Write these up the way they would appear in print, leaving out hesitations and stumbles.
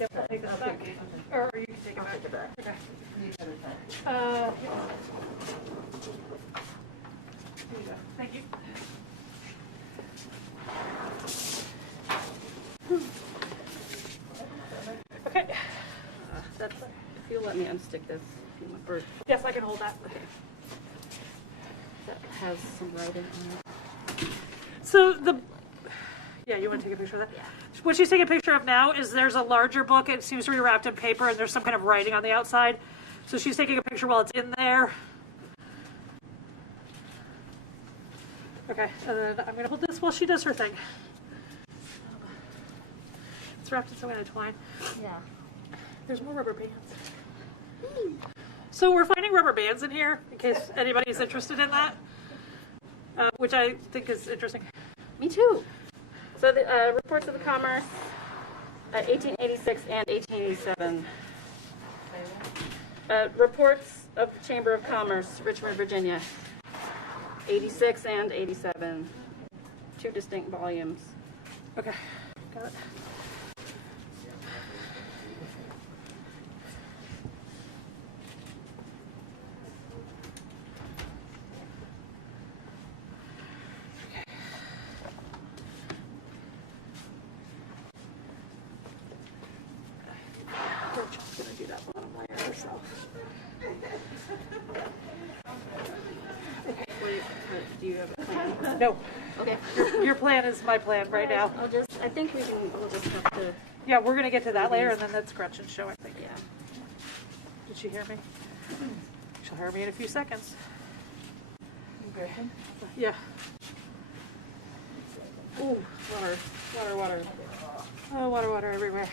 Yep, I'll take this back. Or you can take it back. Take it back. Okay. Yeah. Here you go. Thank you. Okay. That's, if you'll let me unstick this. Or Yes, I can hold that. okay. That has some writing on it. So yeah, you want to take a picture of that? Yeah. What she's taking a picture of now is there's a larger book. It seems to be wrapped in paper, and there's some kind of writing on the outside. So she's taking a picture while it's in there. Okay, and then I'm going to hold this while she does her thing. It's wrapped in some kind of twine. Yeah. There's more rubber bands. So we're finding rubber bands in here, in case anybody's interested in that, which I think is interesting. Me too. So the reports of the commerce, 1886 and 1887. Reports of the Chamber of Commerce, Richmond, Virginia, 86 and 87. 2 distinct volumes. Okay, got it. Rachel's gonna do that bottom layer herself. Wait, do you have a plan? No, Okay. your plan is my plan right now. I think we'll just have to, Yeah, we're gonna get to that later, and then that's Gretchen's show, I think. yeah. Did she hear me? She'll hear me in a few seconds. Yeah. Ooh, water. Oh, water everywhere.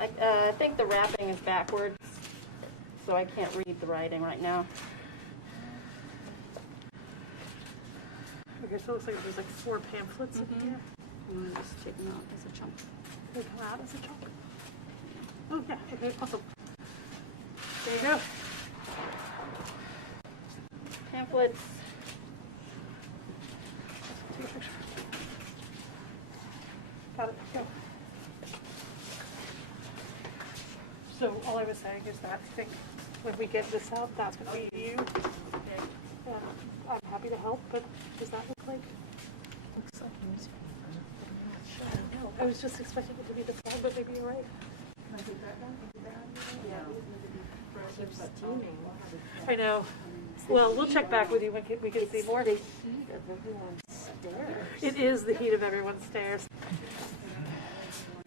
I think the wrapping is backwards, so I can't read the writing right now. Okay, so it looks like there's like 4 pamphlets in here. I'm going to just take them out as a chunk. They come out as a chunk. Oh, yeah, okay, awesome. There you go. Pamphlets. Take a picture. Got it, go. So all I was saying is that I think when we get this out, that's going to be you. And I'm happy to help, but does that look like? Looks like newspaper. I'm not sure. I know. I was just expecting it to be the flag, but maybe you're right. Can I take that down? Yeah. They're steaming. I know. Well, we'll check back with you when we can see more. The heat of everyone's stairs. It is the heat of everyone's stairs.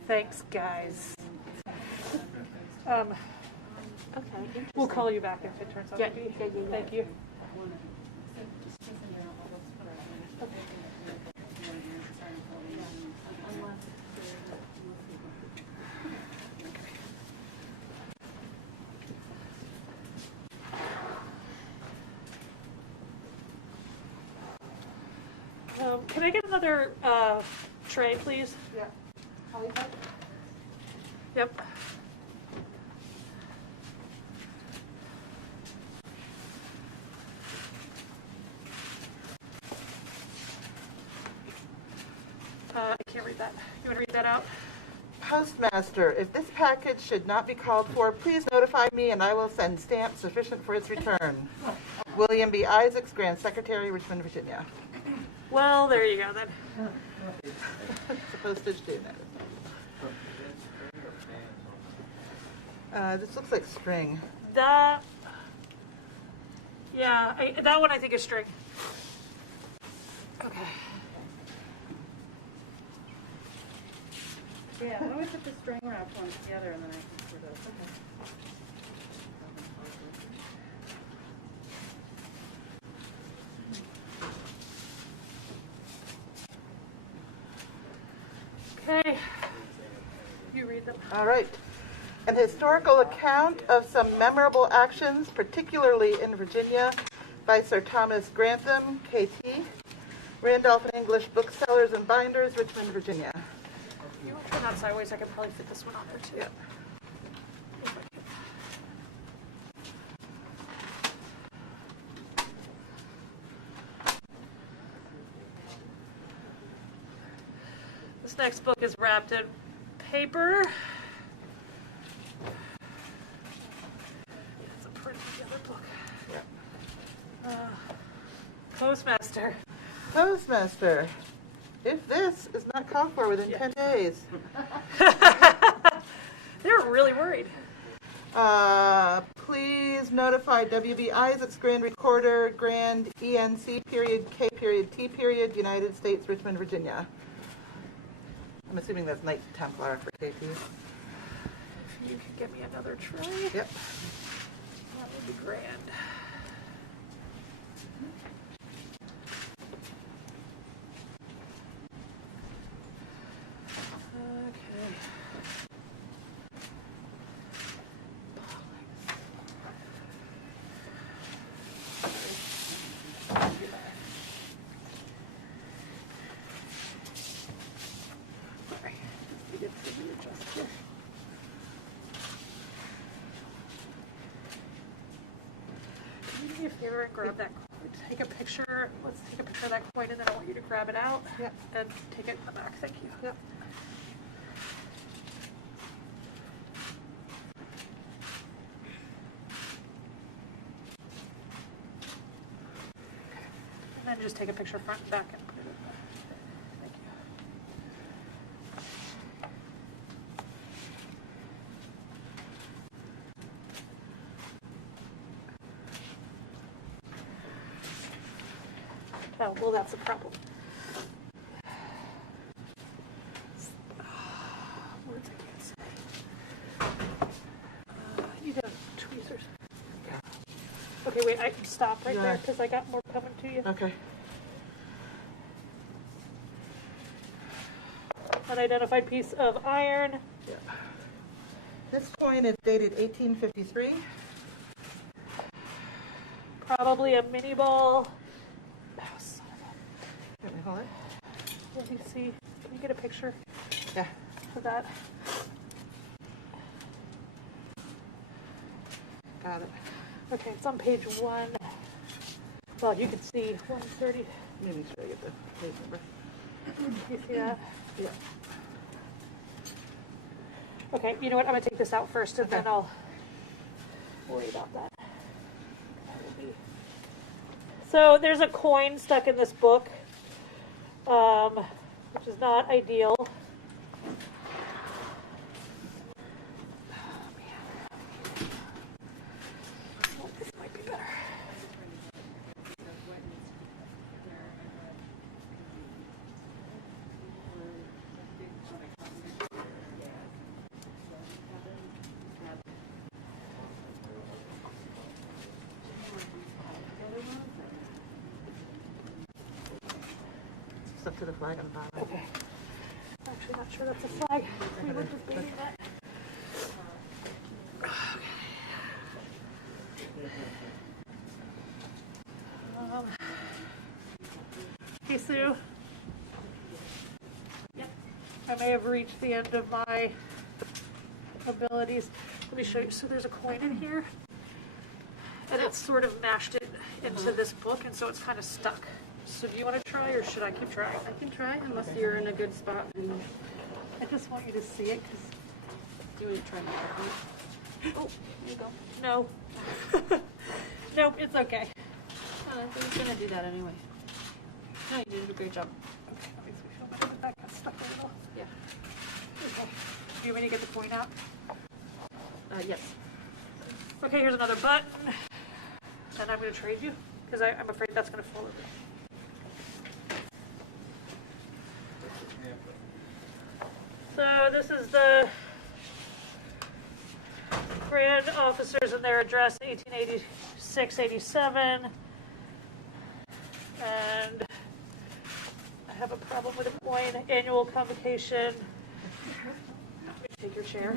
Thanks, guys. Okay. We'll call you back if it turns out to be. Yeah. Thank you. Can I get another tray, please? Yeah. Yep. I can't read that. You want to read that out? Postmaster, if this package should not be called for, please notify me and I will send stamps sufficient for its return. William B. Isaacs, Grand Secretary, Richmond, Virginia. Well, there you go then. It's a postage due notice. This looks like string. That, yeah, that one I think is string. Okay. Yeah, why don't we put the string wrapped one together and then I can sort of. Okay. You read them. All right. An historical account of some memorable actions, particularly in Virginia, by Sir Thomas Grantham, K.T., Randolph and English Booksellers and Binders, Richmond, Virginia. You want to turn that sideways? I can probably fit this one on there too. Yep. This next book is wrapped in paper. It's a pretty together book. Yeah. Postmaster. Postmaster. If this is not called for within 10 days. They're really worried. Please notify WB Isaacs, Grand Recorder, Grand ENC period, K period, T period, United States, Richmond, Virginia. I'm assuming that's Knight Templar for KT. If you could give me another tray, Yep. that would be grand. Okay. Can you do me a favor and grab that coin? Take a picture. Let's take a picture of that coin, and then I want you to grab it out. Yep. And take it in the back. Thank you. Yep. And then just take a picture front and back and put it in there. Thank you. Oh, well, that's a problem. Words I can't say. You got tweezers. Okay, wait, I can stop right there because I got more coming to you. Okay. Unidentified piece of iron. Yeah. This coin is dated 1853. Probably a mini ball. Oh, son of Let me hold it. a- Let me see. Can you get a picture Yeah. of that? Got it. Okay, it's on page 1. Well, you can see 130. Let me make sure I get the page number. You see that? Yeah. Okay, you know what? I'm going to take this out first, and then Okay. I'll worry about that. So there's a coin stuck in this book, which is not ideal. Oh, man. Oh, this might be better. Stuck to the flag on the bottom. Okay. I'm actually not sure that's a flag. We were debating that. Hey, Sue. I may have reached the end of my abilities. Let me show you. So there's a coin in here, and it's sort of mashed it into this book, and so it's kind of stuck. So do you want to try, or should I keep trying? I can try unless you're in a good spot. And I just want you to see it, because do you want to try my button? Oh, there you go. no. Nope, it's okay. I was going to do that anyway. No, you did a great job. Okay, that makes me feel better, but that got stuck a little. Yeah. Okay. Do you want me to get the coin out? Yes. Okay, here's another button. And I'm going to trade you, because I'm afraid that's going to fall over. So this is the Grand Officers and their address, 1886-87. And I have a problem with a coin. Annual convocation. Let me take your chair.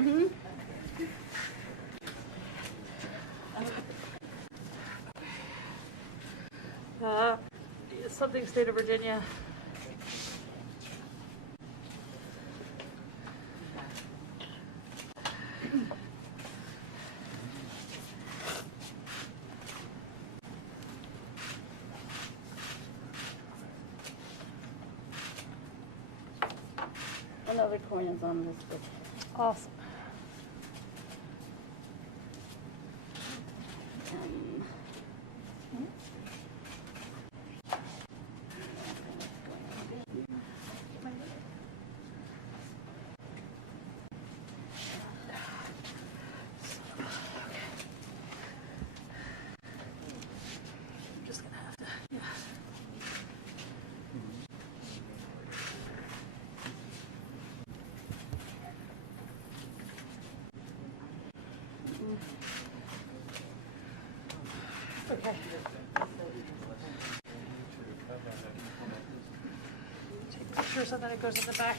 Something state of Virginia. Another coin is on this book. Awesome. Um, I'm just gonna have to, yeah. Okay. Take pictures and then it goes in the back.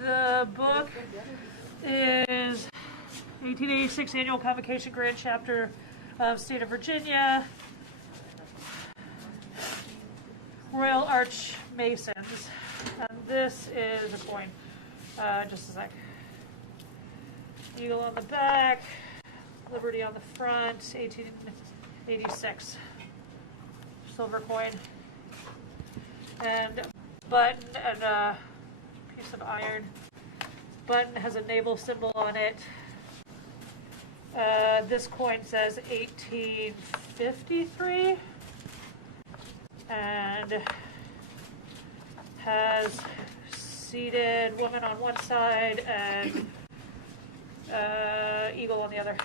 The book is 1886 Annual Convocation Grand Chapter of State of Virginia, Royal Arch Masons, and this is a coin. Just a sec. Eagle on the back, Liberty on the front, 1886. Silver coin. And button and a piece of iron. Button has a naval symbol on it. This coin says 1853 and has seated woman on one side and eagle on the other.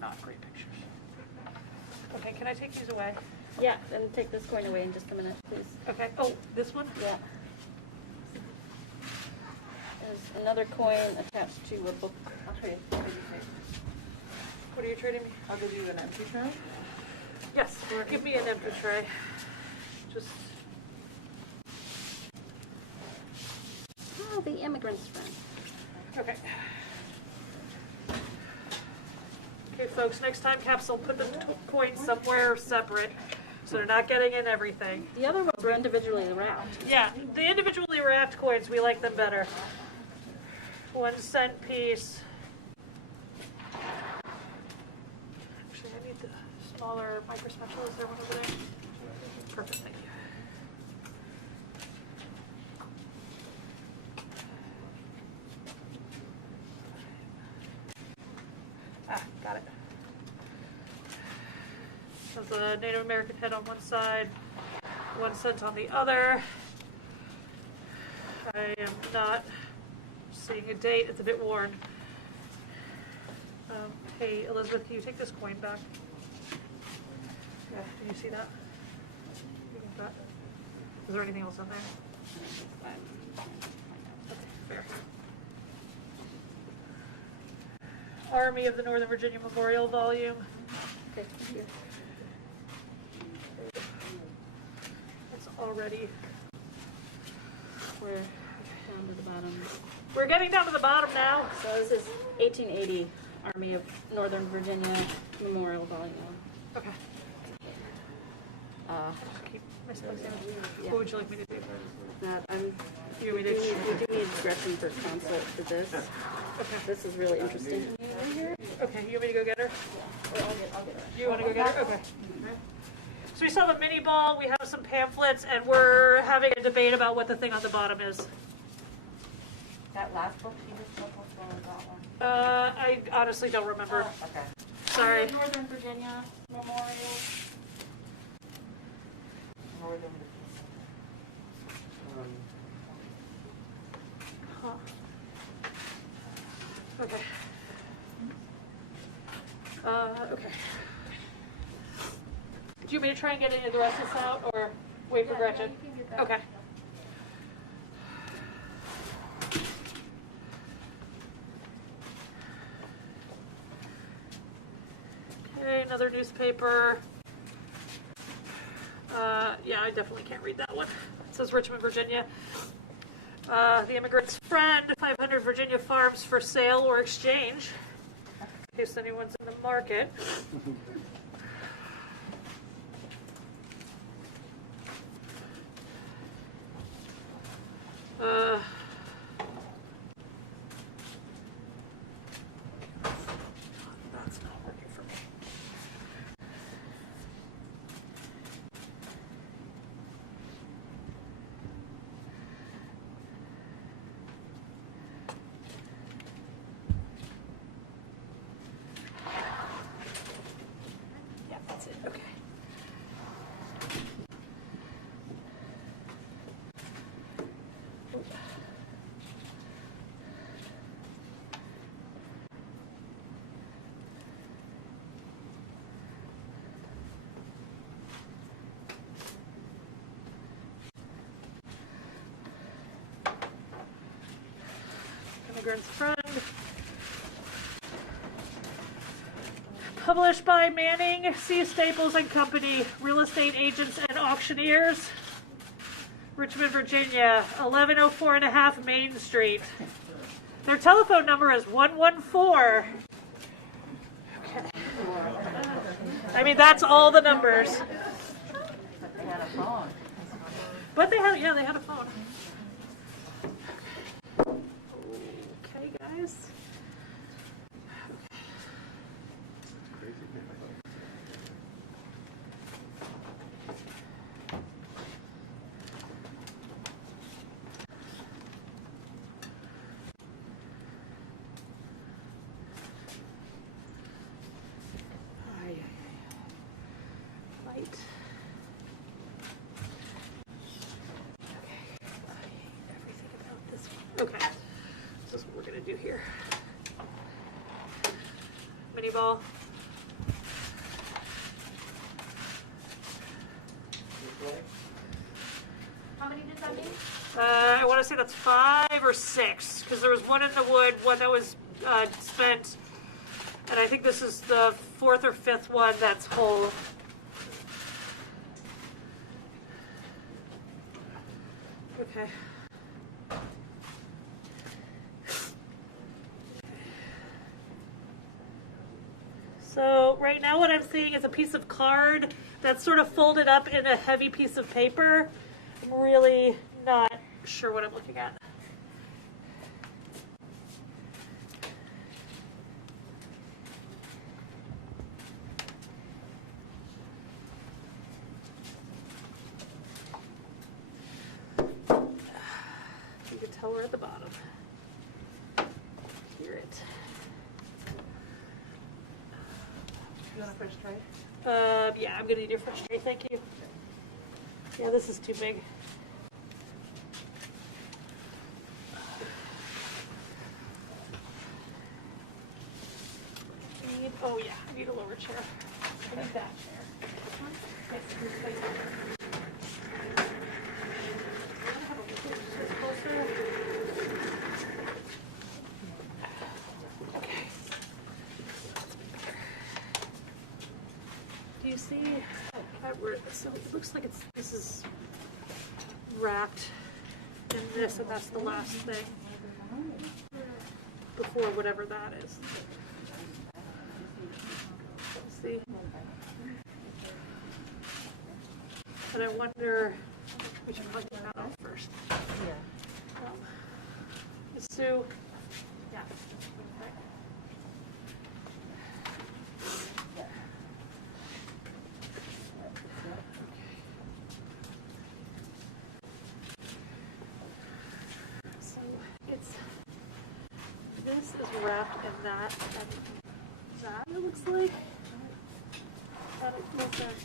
Not great pictures. Okay, can I take these away? yeah, then take this coin away in just a minute, please. Okay. Oh, this one? Yeah. There's another coin attached to a book. I'll show you. What did you say? What are you trading me? I'll give you an empty tray. Yes, give me an empty tray. Just. Oh, the immigrant's friend. Okay. Okay, folks, next time capsule, put the coins somewhere separate so they're not getting in everything. The other ones were individually wrapped. Yeah, the individually wrapped coins, we like them better. 1 cent piece. Actually, I need the smaller micro spatula. Is there one over there? Perfect, thank you. Ah, got it. So the Native American head on one side, 1 cent on the other. I am not seeing a date. It's a bit worn. Hey, Elizabeth, can you take this coin back? Yeah, do you see that? You got that? Is there anything else on there? Okay, fair. Army of the Northern Virginia Memorial volume. Okay, thank you. It's already. We're down to the bottom. We're getting down to the bottom now. So this is 1880 Army of Northern Virginia Memorial Volume. Okay. Keep misplacing. Yeah. What would you like me to do? That You we want me to? do need Gretchen for consult for this. Okay. This is really interesting to me right here. Okay, you want me to go get her? Or I'll get her. You want to go get her? Okay. So we saw the mini ball, we have some pamphlets, and we're having a debate about what the thing on the bottom is. That last book, she just took which one was that one? I honestly don't remember. Oh, okay. Sorry. Northern Virginia Memorial. Northern Huh. Okay. Okay. Do you want me to try and get any of the rest of this out, or wait for Gretchen? you can get that. Okay. Okay, another newspaper. Yeah, I definitely can't read that one. It says Richmond, Virginia. The Immigrant's Friend, 500 Virginia farms for sale or exchange, in case anyone's in the market. That's not working for me. Vagrant's Friend. Published by Manning, C. Staples and Company, Real Estate Agents and Auctioneers, Richmond, Virginia, 1104.5 Main Street. Their telephone number is 114. Okay. I mean, that's all the numbers. But they had a phone. But they had, yeah, they had a phone. Okay, guys. Light. Everything about this one. Okay, this is what we're gonna do here. Mini ball. How many did that mean? I want to say that's 5 or 6, because there was one in the wood, one that was spent, and I think this is the 4th or 5th one that's whole. Okay. So right now what I'm seeing is a piece of card that's sort of folded up in a heavy piece of paper. I'm really not sure what I'm looking at. You can tell we're at the bottom. Hear it. You want a fresh tray? Yeah, I'm gonna need your fresh tray, thank you. Yeah, this is too big. Oh yeah, I need a lower chair. I need that chair. This one? Yes, this place. I wanna have a little bit closer. Okay. Do you see? So it looks like this is wrapped in this, and that's the last thing before whatever that is. See? And I wonder, we should probably get that off first. Yeah. Sue? Yeah. So this is wrapped in that and that, it looks like. But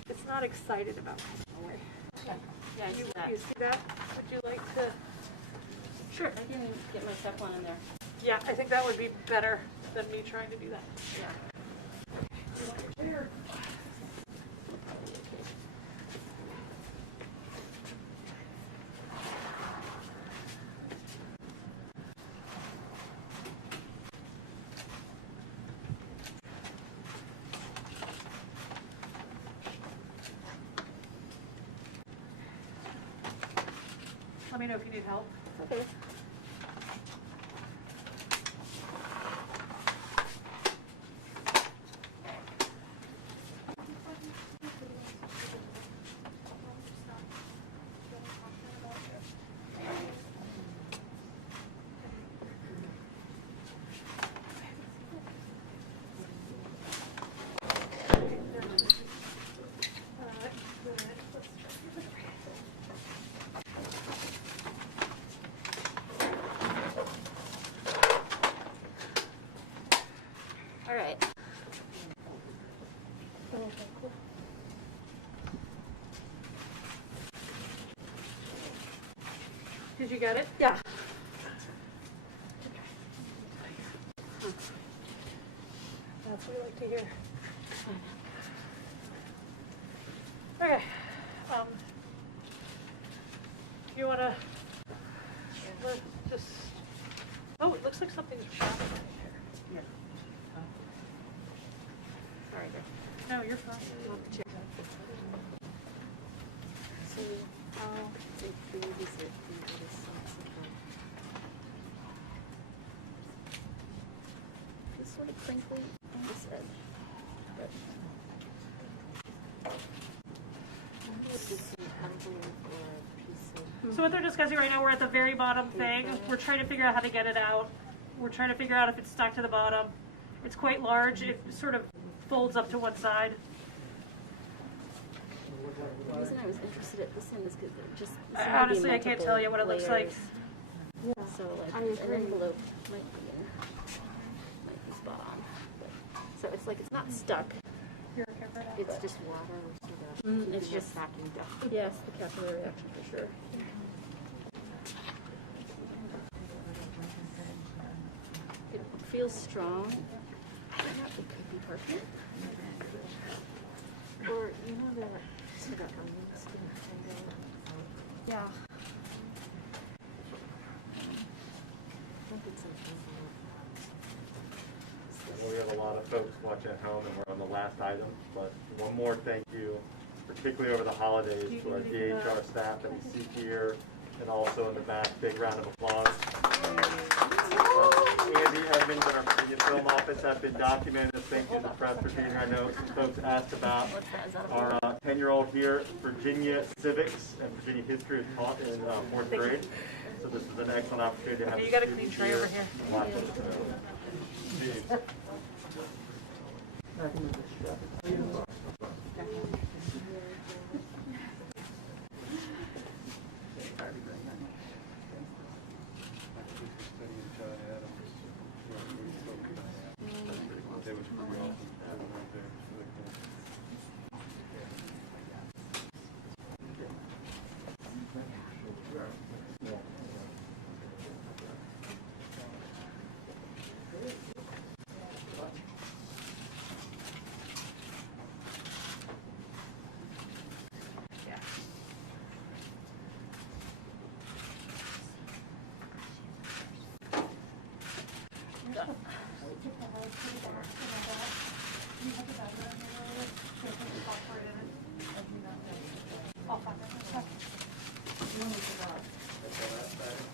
it's not excited about coming away. Yeah, I see that. You see that? Would you like to? Sure. I can get my Teflon in there. Yeah, I think that would be better than me trying to do that. Yeah. You want your chair? Let me know if you need help. Okay. All right. Did you get it? Yeah. That's what we like to hear. Okay. You wanna just? Oh, it looks like something's It's sort of crinkly on this edge. So what they're discussing right now, we're at the very bottom thing. We're trying to figure out how to get it out. We're trying to figure out if it's stuck to the bottom. It's quite large. It sort of folds up to one side. The reason I was interested at this end is because they're just. Honestly, I can't tell you what it looks like. Yeah. So like an envelope might be spot on. But, so it's like it's not stuck. It's just water or sort of. It's just packing down. Yes, the capillary reaction for sure. It feels strong. It could be perfect. Or you know the sort of yeah. We have a lot of folks watching at home, and we're on the last item. But one more thank you, particularly over the holidays, to our DHR staff that we see here, and also in the back. Big round of applause. Andy Evans and our Virginia Film Office have been documenting this. Thank you to the press for being here. I know some folks asked about our 10-year-old here. Virginia civics and Virginia history is taught in 4th grade. So this is an excellent opportunity to have. You got a clean tray over here.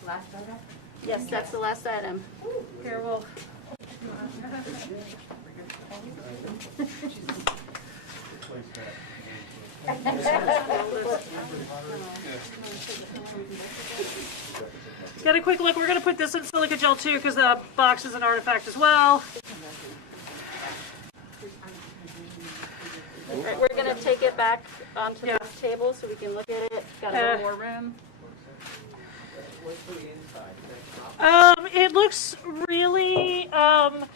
Last item? Yes, that's the last item. Here, we'll. Get a quick look. We're going to put this in silica gel too because the box is an artifact as well. All right, we're going to take it back onto the table so we can look at it. Got a little more room. It looks really a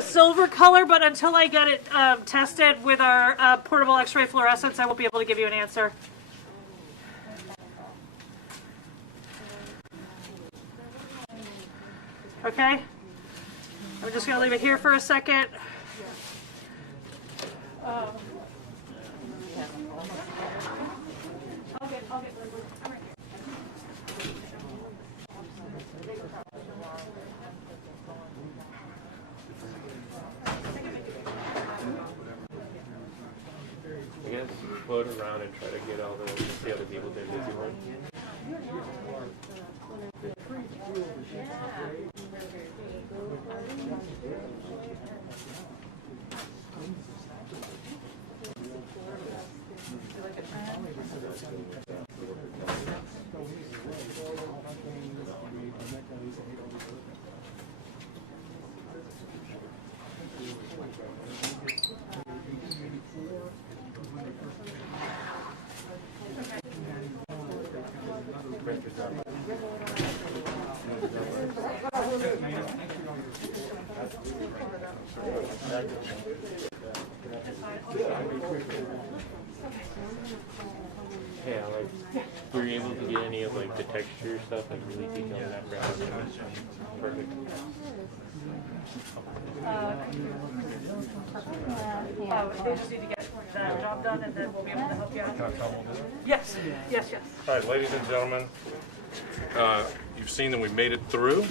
silver color, but until I get it tested with our portable X-ray fluorescence, I won't be able to give you an answer. Okay? I'm just going to leave it here for a second. I'll get I'm right here. I guess float around and try to get all the other people they're busy with. Yeah, like, were you able to get any of like the texture stuff, like really detailed in that brown? Perfect. They just need to get that job done, and then we'll be able to help you out. Yes, yes, yes. All right, ladies and gentlemen, you've seen that we made it through.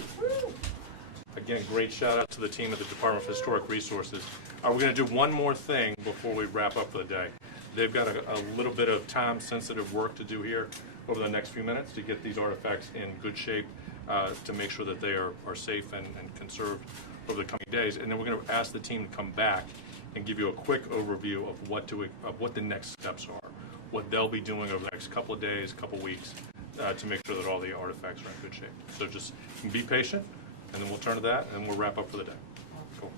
Again, great shout out to the team at the Department of Historic Resources. We're going to do one more thing before we wrap up for the day. They've got a little bit of time-sensitive work to do here over the next few minutes to get these artifacts in good shape, to make sure that they are safe and conserved over the coming days. And then we're going to ask the team to come back and give you a quick overview of what the next steps are, what they'll be doing over the next couple of days, couple of weeks, to make sure that all the artifacts are in good shape. So just be patient, and then we'll turn to that, and we'll wrap up for the day. Cool.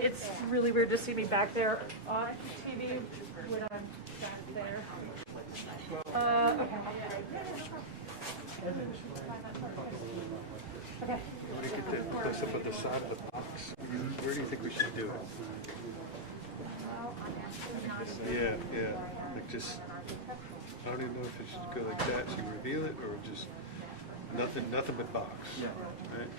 It's really weird to see me back there on TV when I'm back there. Okay. Okay. You want to get that close up at the side of the box? Where do you think we should do it? Yeah. Like just, I don't even know if it should go like that, so you reveal it, or just nothing but box. Right?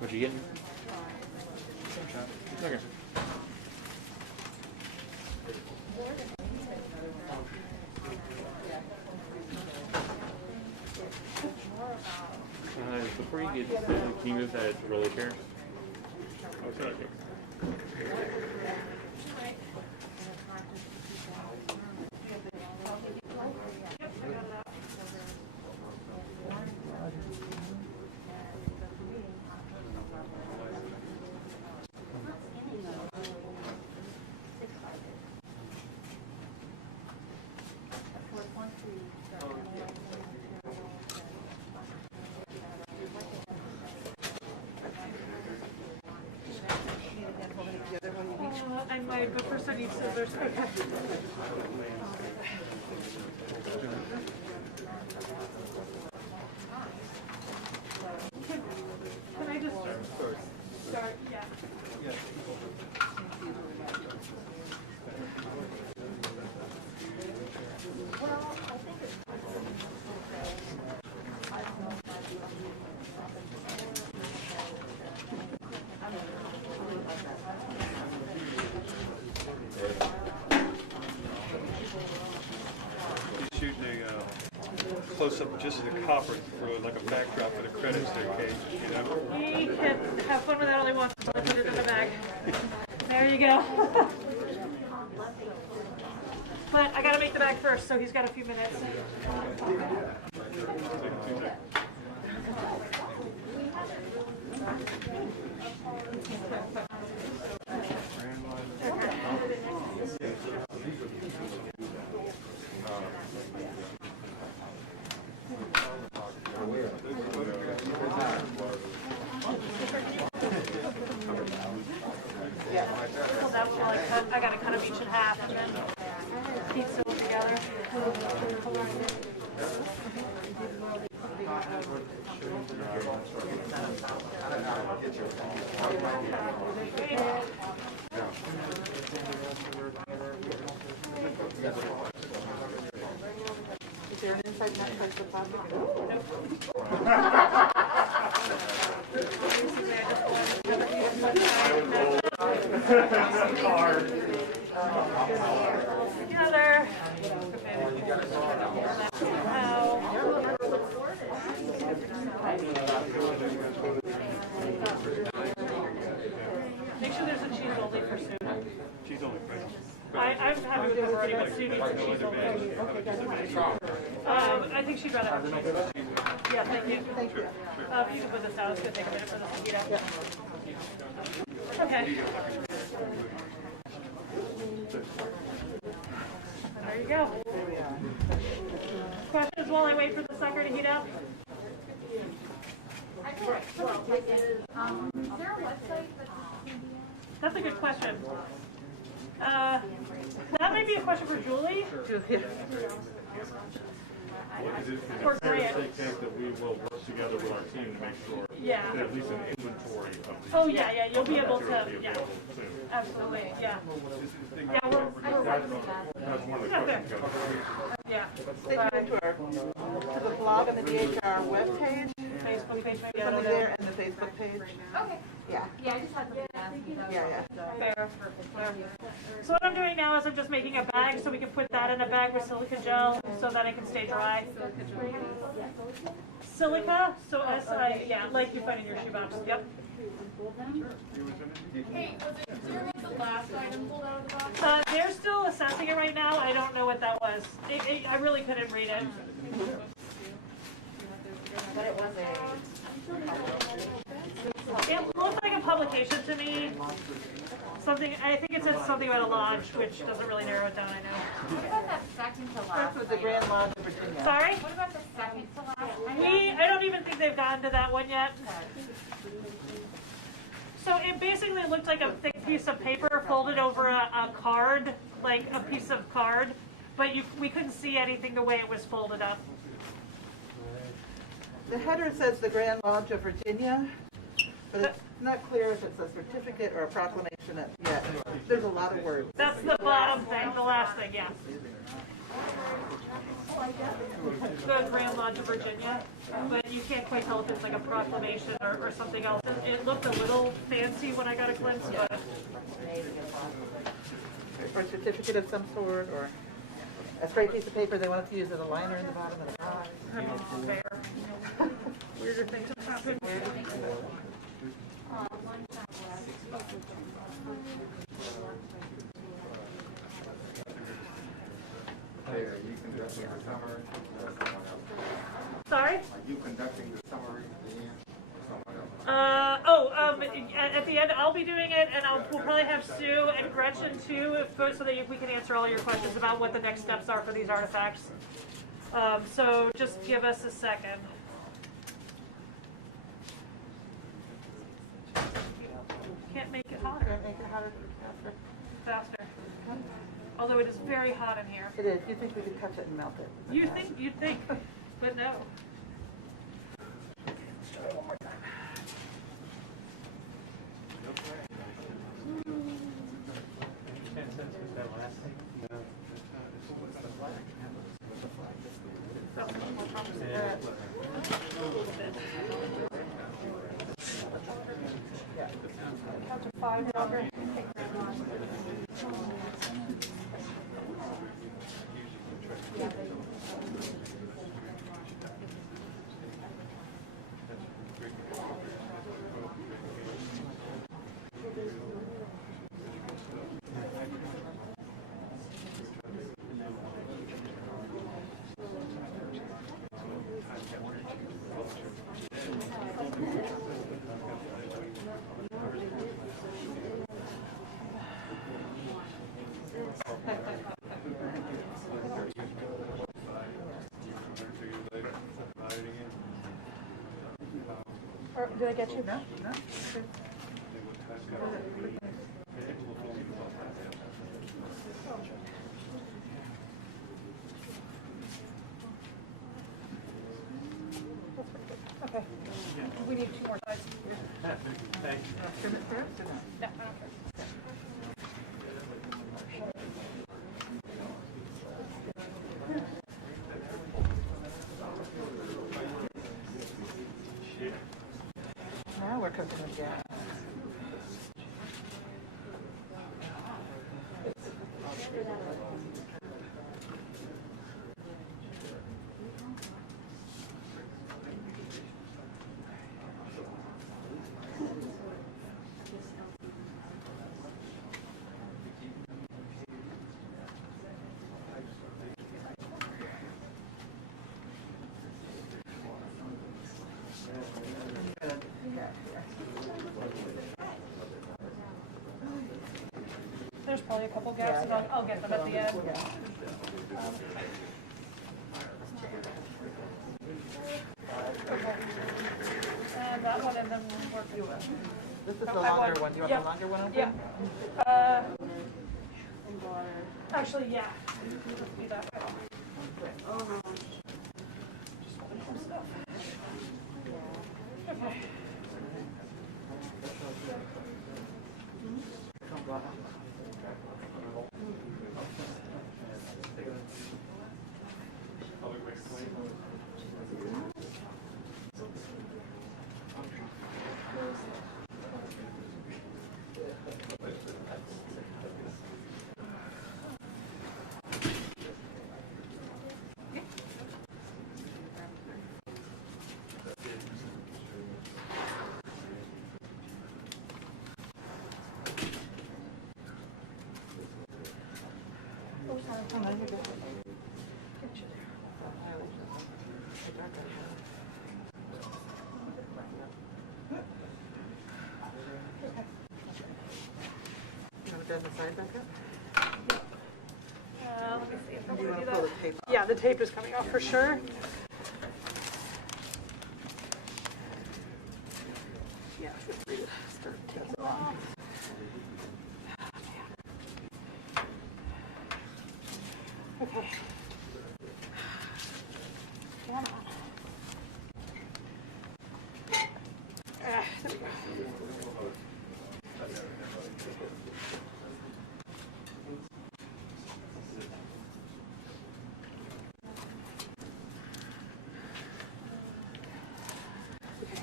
What you getting? Okay. Before you get, can you move that roller chair? Okay. I might, but first I need scissors. Okay. Can I just start? Yeah. He's shooting a close up just of the copper for like a backdrop for the credits there, Kate. You know? He can have fun with that only once until I put it in the bag. There you go. But I gotta make the bag first, so he's got a few minutes. I gotta cut them each in half and then piece them together. Is there an inside nut for the plastic? Together. Make sure there's a cheese only for Sue. She's only I'm happy with pepperoni, but Sue needs a cheese only. I think she'd rather have cheese. Yeah, thank you. Thank you. You can put this down. It's going to take a minute for this to heat up. Okay. There you go. Questions while I wait for the sucker to heat up? Is there a website That's a good question. That may be a question for Julie. Is it For fair to grant. say, Kate, that we will work together with our team to make sure Yeah. that at least an inventory of these Oh, yeah, yeah, you'll be able materials to, will be yeah, available soon? absolutely, yeah. Yeah, That's one of the questions. yeah. Stay tuned to the blog and the DHR webpage. Facebook page, maybe, I Something don't know. there and the Facebook page. Okay. Yeah, Yeah, I just had something to ask you. yeah. Fair. So what I'm doing now is I'm just making a bag so we can put that in a bag with silica gel so that it can stay dry. Silica, so yeah, like you find in your shoebox, yep. Hey, was it the last item pulled out of the box? They're still assessing it right now, I don't know what that was. I really couldn't read it. But it was It looked like a publication to me. Something, I think it said something about a lodge, which doesn't really narrow it down, I know. What about that second to last? With the Grand Lodge of Virginia. Sorry? What about the second to last? I don't even think they've gotten to that one yet. So it basically looked like a thick piece of paper folded over a card, like a piece of card, but we couldn't see anything the way it was folded up. The header says the Grand Lodge of Virginia, but it's not clear if it's a certificate or a proclamation yet. There's a lot of words. That's the bottom thing, the last thing, yeah. The Grand Lodge of Virginia, but you can't quite tell if it's like a proclamation or something else. It looked a little fancy when I got a glimpse, but Or a certificate of some sort, or a straight piece of paper they wanted to use as a liner in the bottom of the box. fair. Weirder things have happened. Hey, are you conducting the summary or someone else? Sorry? Are you conducting the summary at the end or someone else? At the end, I'll be doing it, and we'll probably have Sue and Gretchen too, so that we can answer all your questions about what the next steps are for these artifacts. So just give us a second. Can't make it hotter. Can't make it hotter, Faster. Although it is very hot in here. It is. You'd think we could touch it and melt it. You'd think, but no. Let's try it one more time. Count to 5, Robert. Did I get you? No? Okay. We need 2 more sides. Thank you. Trim it first or not? No, I don't care. Now we're cooking with gas. There's probably a couple gaps, and I'll get them at the end. Okay. And that one, and then we'll work it. This is the longer one. Do you want Yep. the longer one open? Yeah. Actually, yeah. Let's do that way. some stuff. Okay. Down the side back up? Let me see if I'm You gonna want do to pull that. the tape off? Yeah, the tape is coming off for sure. Yeah, feel free to start taking it off. Okay. Come on. There we go.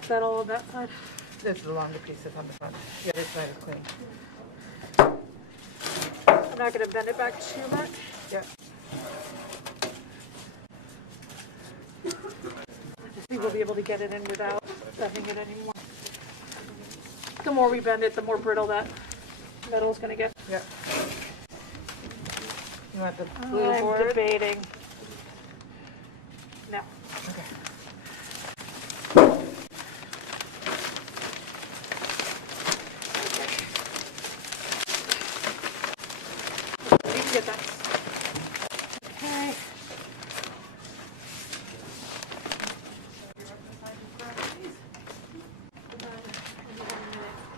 Is that all on that side? There's the longer pieces on the front. Yeah, this side is clean. I'm not going to bend it back too much. Yeah. I think we'll be able to get it in without bending it anymore. The more we bend it, the more brittle that metal is going to get. Yeah. You want the blue I'm board? debating. No. Okay. You can get that. Okay.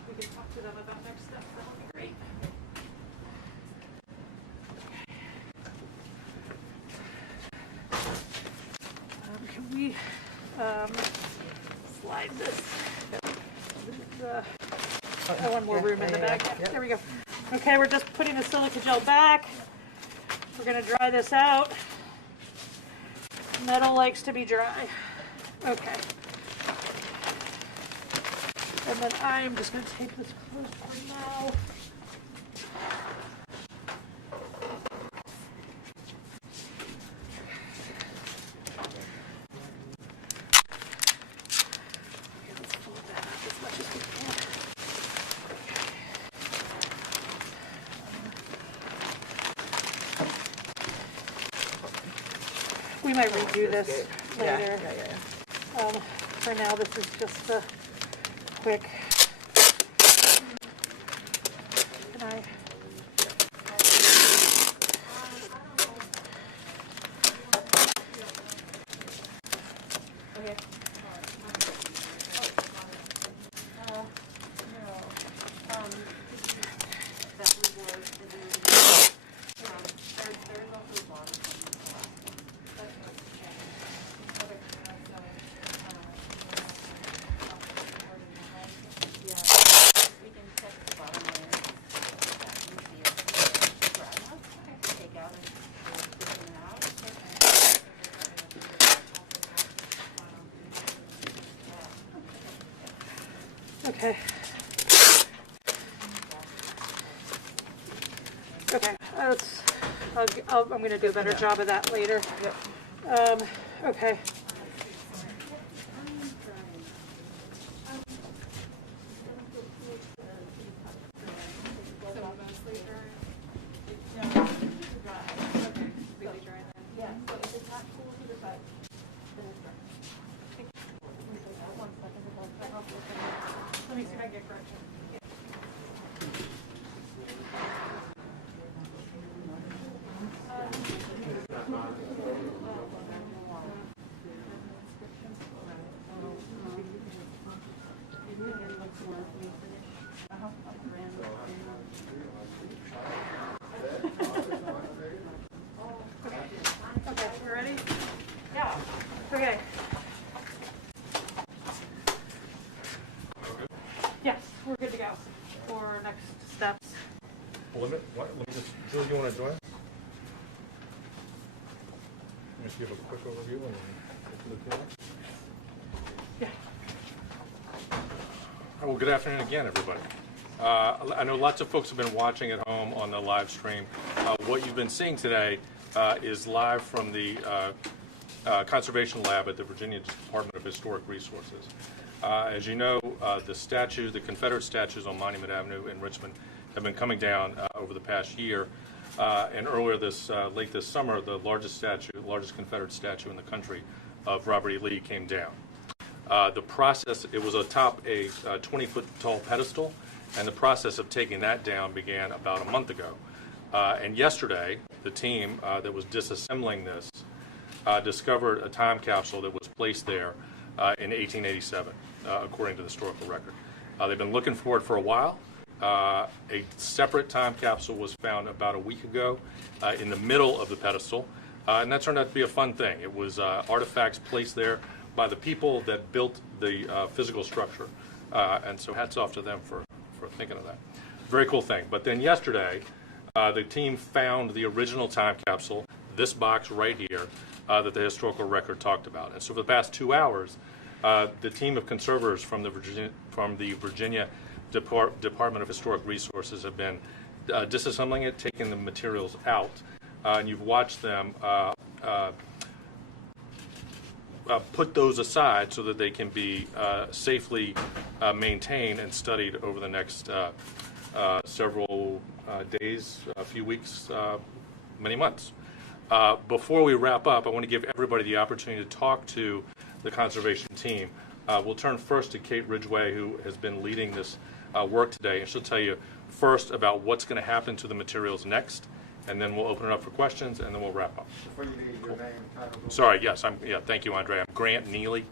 We can talk to them about next steps. That would be great. Can we slide this? I want more room in the back. Yeah. There we go. Okay, we're just putting the silica gel back. We're going to dry this out. Metal likes to be dry. Okay. And then I'm just going to take this closed for now. Okay, let's fold that up as much as we can. We might redo this later. Yeah. For now, this is just a quick. Can I? Okay. That reward is there is also one. Yeah, we can check the bottom layer. That we see it dry enough. Take out and push it out. Okay. Okay. I'm going to do a better job of that later. Okay. Let me see if I can get correction. Okay, you ready? Yeah. Okay. Well, let me just, Julie, you want to join us? Let me give a quick overview and then look at it. Yeah. Well, good afternoon again, everybody. I know lots of folks have been watching at home on the live stream. What you've been seeing today is live from the Conservation Lab at the Virginia Department of Historic Resources. As you know, the Confederate statues on Monument Avenue in Richmond have been coming down over the past year. And earlier late this summer, the largest Confederate statue in the country of Robert E. Lee came down. The process, it was atop a 20-foot tall pedestal, and the process of taking that down began about a month ago. And yesterday, the team that was disassembling this discovered a time capsule that was placed there in 1887, according to the historical record. They've been looking for it for a while. A separate time capsule was found about a week ago in the middle of the pedestal, and that turned out to be a fun thing. It was artifacts placed there by the people that built the physical structure, and so hats off to them for thinking of that. Very cool thing. But then yesterday, the team found the original time capsule, this box right here, that the historical record talked about. And so for the past 2 hours, the team of conservators from the Virginia Department of Historic Resources have been disassembling it, taking the materials out, and you've watched them put those aside so that they can be safely maintained and studied over the next several days, a few weeks, many months. Before we wrap up, I want to give everybody the opportunity to talk to the conservation team. We'll turn first to Kate Ridgway, who has been leading this work today, and she'll tell you first about what's going to happen to the materials next, and then we'll open it up for questions, and then we'll wrap up. Before you leave, your name and title. Sorry, yes, thank you, Andre. I'm Grant Neely,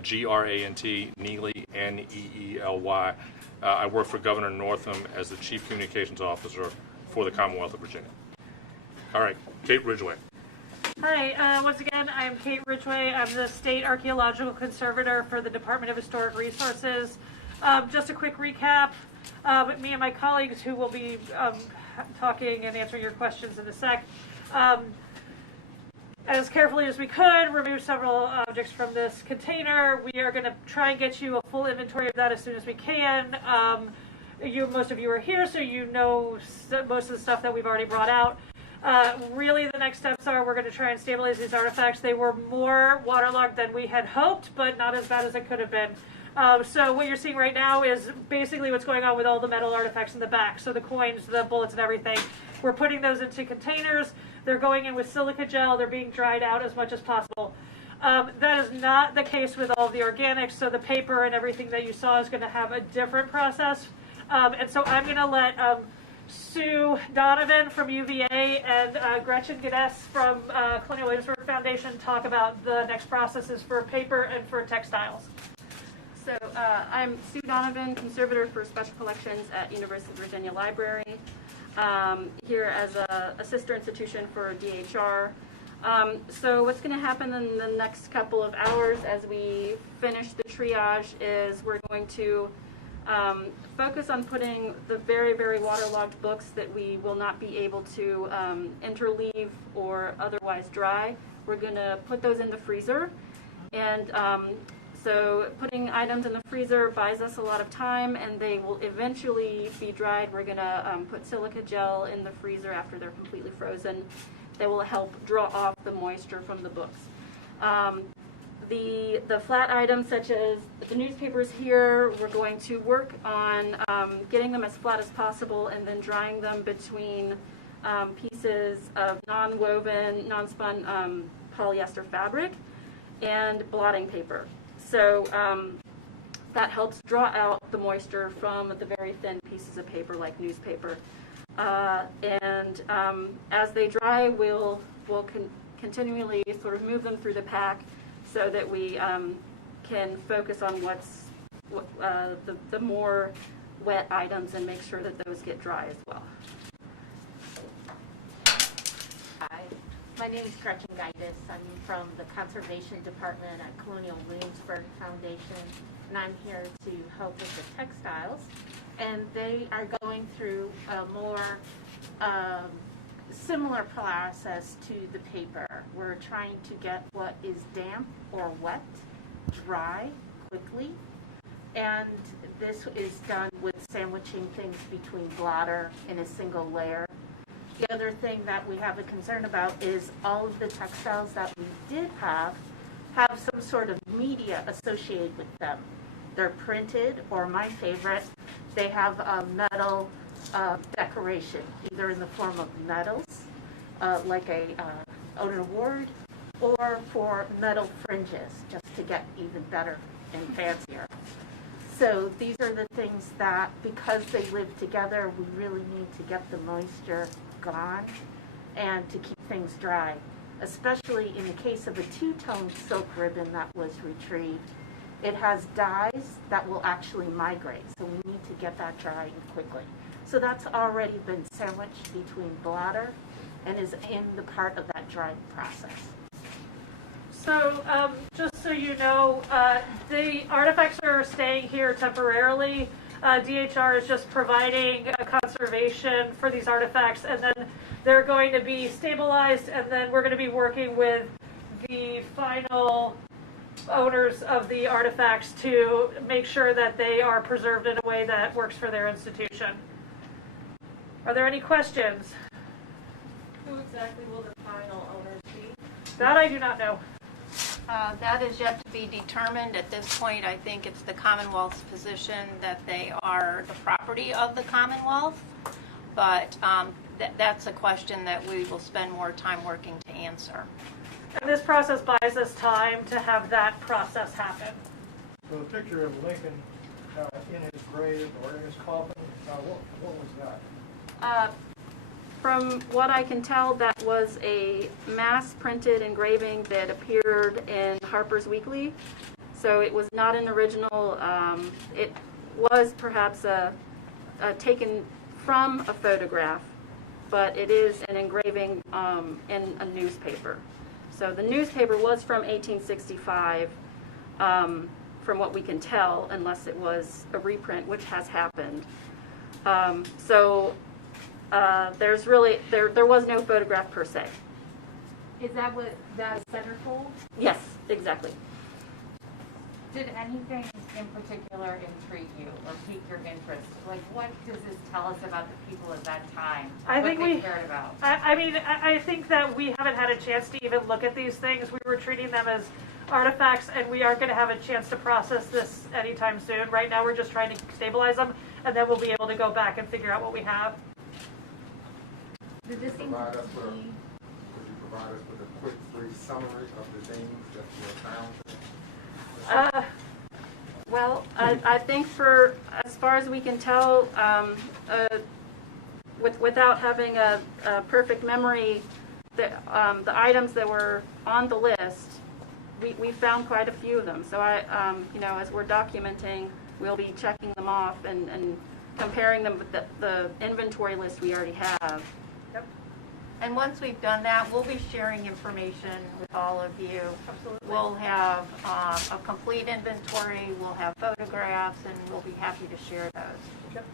G-R-A-N-T, Neely, N-E-E-L-Y. I work for Governor Northam as the Chief Communications Officer for the Commonwealth of Virginia. All right, Kate Ridgway. Hi, once again, I'm Kate Ridgway. I'm the State Archaeological Conservator for the Department of Historic Resources. Just a quick recap. Me and my colleagues who will be talking and answering your questions in a sec, as carefully as we could, remove several objects from this container. We are going to try and get you a full inventory of that as soon as we can. Most of you are here, so you know most of the stuff that we've already brought out. Really, the next steps are we're going to try and stabilize these artifacts. They were more waterlogged than we had hoped, but not as bad as it could have been. So what you're seeing right now is basically what's going on with all the metal artifacts in the back. So the coins, the bullets, and everything. We're putting those into containers. They're going in with silica gel. They're being dried out as much as possible. That is not the case with all the organics. So the paper and everything that you saw is going to have a different process. And so I'm going to let Sue Donovan from UVA and Gretchen Geddes from Colonial Williamsburg Foundation talk about the next processes for paper and for textiles. So I'm Sue Donovan, conservator for special collections at University of Virginia Library, here as a sister institution for DHR. So what's going to happen in the next couple of hours as we finish the triage is we're going to focus on putting the very, very waterlogged books that we will not be able to interleave or otherwise dry. We're going to put those in the freezer, and so putting items in the freezer buys us a lot of time, and they will eventually be dried. We're going to put silica gel in the freezer after they're completely frozen. That will help draw off the moisture from the books. The flat items, such as the newspapers here, we're going to work on getting them as flat as possible and then drying them between pieces of non-woven, non-spun polyester fabric and blotting paper. So that helps draw out the moisture from the very thin pieces of paper like newspaper. And as they dry, we'll continually sort of move them through the pack so that we can focus on the more wet items and make sure that those get dry as well. Hi, my name is Gretchen Geddes. I'm from the Conservation Department at Colonial Williamsburg Foundation, and I'm here to help with the textiles. and they are going through a more similar process to the paper. We're trying to get what is damp or wet, dry quickly, and this is done with sandwiching things between blotter in a single layer. The other thing that we have a concern about is all of the textiles that we did have some sort of media associated with them. They're printed, or my favorite, they have a metal decoration, either in the form of medals, like an award, or for metal fringes, just to get even better and fancier. So these are the things that, because they live together, we really need to get the moisture gone and to keep things dry, especially in the case of a two-tone silk ribbon that was retrieved. It has dyes that will actually migrate, so we need to get that drying quickly. So that's already been sandwiched between blotter and is in the part of that drying process. So just so you know, the artifacts are staying here temporarily. DHR is just providing a conservation for these artifacts, and then they're going to be stabilized, and then we're going to be working with the final owners of the artifacts to make sure that they are preserved in a way that works for their institution. Are there any questions? Who exactly will the final owners be? That I do not know. That is yet to be determined. At this point, I think it's the Commonwealth's position that they are the property of the Commonwealth, but that's a question that we will spend more time working to answer. And this process buys us time to have that process happen. So the picture of Lincoln in his grave or in his coffin, what was that? From what I can tell, that was a mass-printed engraving that appeared in Harper's Weekly. So it was not an original. It was perhaps taken from a photograph, but it is an engraving in a newspaper. So the newspaper was from 1865, from what we can tell, unless it was a reprint, which has happened. There's really, there was no photograph per se. Is that what that centerfold? Yes, exactly. Did anything in particular intrigue you or pique your interest? Like, what does this tell us about the people at that time? I think what they cared about? I think that we haven't had a chance to even look at these things. We were treating them as artifacts, and we aren't going to have a chance to process this anytime soon. Right now, we're just trying to stabilize them, and then we'll be able to go back and figure out what we have. Would you provide us with a quick, brief summary of the things that were found? Well, I think for as far as we can tell, without having a perfect memory, the items that were on the list, we found quite a few of them. So as we're documenting, we'll be checking them off and comparing them with the inventory list we already have. And once we've done that, we'll be sharing information with all of you. Absolutely. We'll have a complete inventory, we'll have photographs, and we'll be happy to share those. Yep.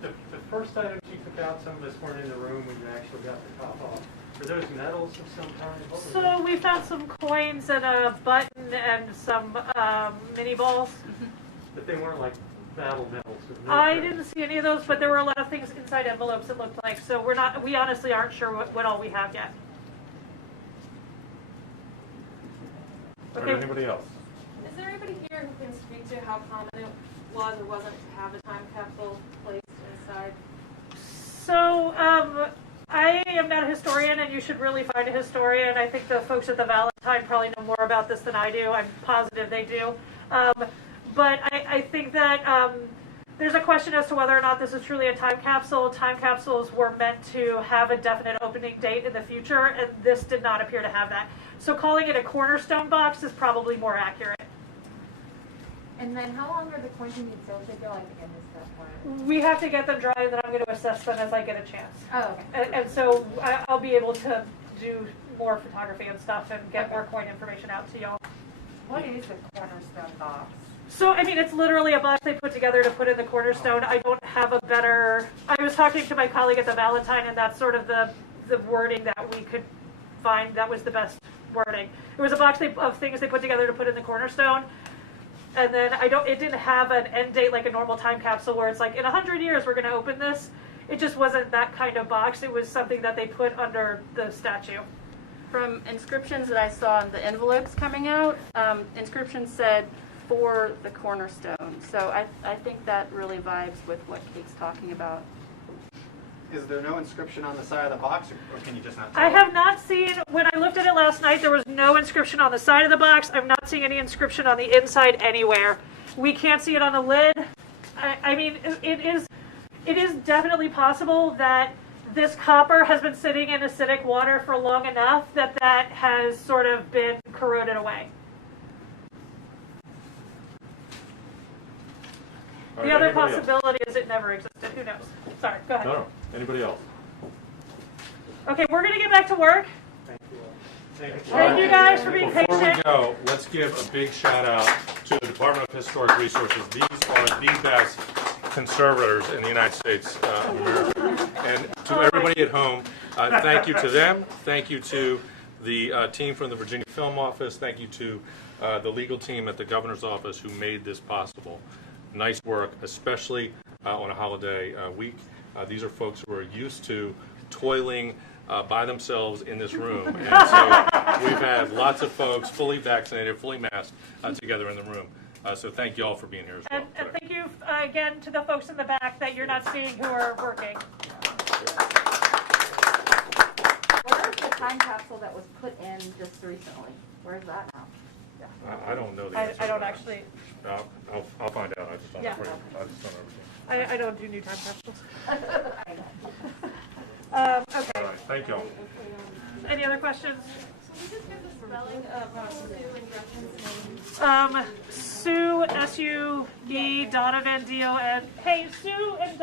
The first items you took out, some of us weren't in the room when you actually got the top off. Were those medals of some kind? So we found some coins and a button and some mini balls. But they weren't like battle medals. I didn't see any of those, but there were a lot of things inside envelopes, it looked like. So we honestly aren't sure what all we have yet. All right, anybody else? Is there anybody here who can speak to how common it was or wasn't to have a time capsule placed inside? So I am not a historian, and you should really find a historian. I think the folks at the Valentine probably know more about this than I do. I'm positive they do. But I think that there's a question as to whether or not this is truly a time capsule. Time capsules were meant to have a definite opening date in the future, and this did not appear to have that. So calling it a cornerstone box is probably more accurate. And then how long are the coins in the silk ago? I think I missed that part. We have to get them dry, and then I'm going to assess them as I get a chance. Oh, okay. And so I'll be able to do more photography and stuff and get more coin information out to y'all. What is a cornerstone box? So, I mean, it's literally a box they put together to put in the cornerstone. I don't have a better, I was talking to my colleague at the Valentine, and that's sort of the wording that we could find that was the best wording. It was a box of things they put together to put in the cornerstone. And then it didn't have an end date like a normal time capsule where it's like, in 100 years we're going to open this. It just wasn't that kind of box. It was something that they put under the statue. From inscriptions that I saw in the envelopes coming out, inscriptions said, "for the cornerstone." So I think that really vibes with what Kate's talking about. Is there no inscription on the side of the box, or can you just not tell? I have not seen, when I looked at it last night, there was no inscription on the side of the box. I'm not seeing any inscription on the inside anywhere. We can't see it on the lid. I mean, it is definitely possible that this copper has been sitting in acidic water for long enough that has sort of been corroded away. The other possibility is it never existed. Who knows? Sorry, go ahead. No. Anybody else? Okay, we're going to get back to work. Thank you guys for being patient. Before we go, let's give a big shout out to the Department of Historic Resources. These are the best conservators in the United States of America. And to everybody at home, thank you to them. Thank you to the team from the Virginia Film Office. Thank you to the legal team at the governor's office who made this possible. Nice work, especially on a holiday week. These are folks who are used to toiling by themselves in this room. And so we've had lots of folks fully vaccinated, fully masked together in the room. So thank you all for being here as well. And thank you again to the folks in the back that you're not seeing who are working. Where's the time capsule that was put in just recently? Where's that now? I don't know the answer. I don't actually. I'll find out. I just don't know everything. I don't do new time capsules. Okay. All right. Thank you all. Any other questions? Can we just get the spelling of Sue and Gretchen's names? Sue, S-U-E, Donovan, D-O-N. Hey, Sue and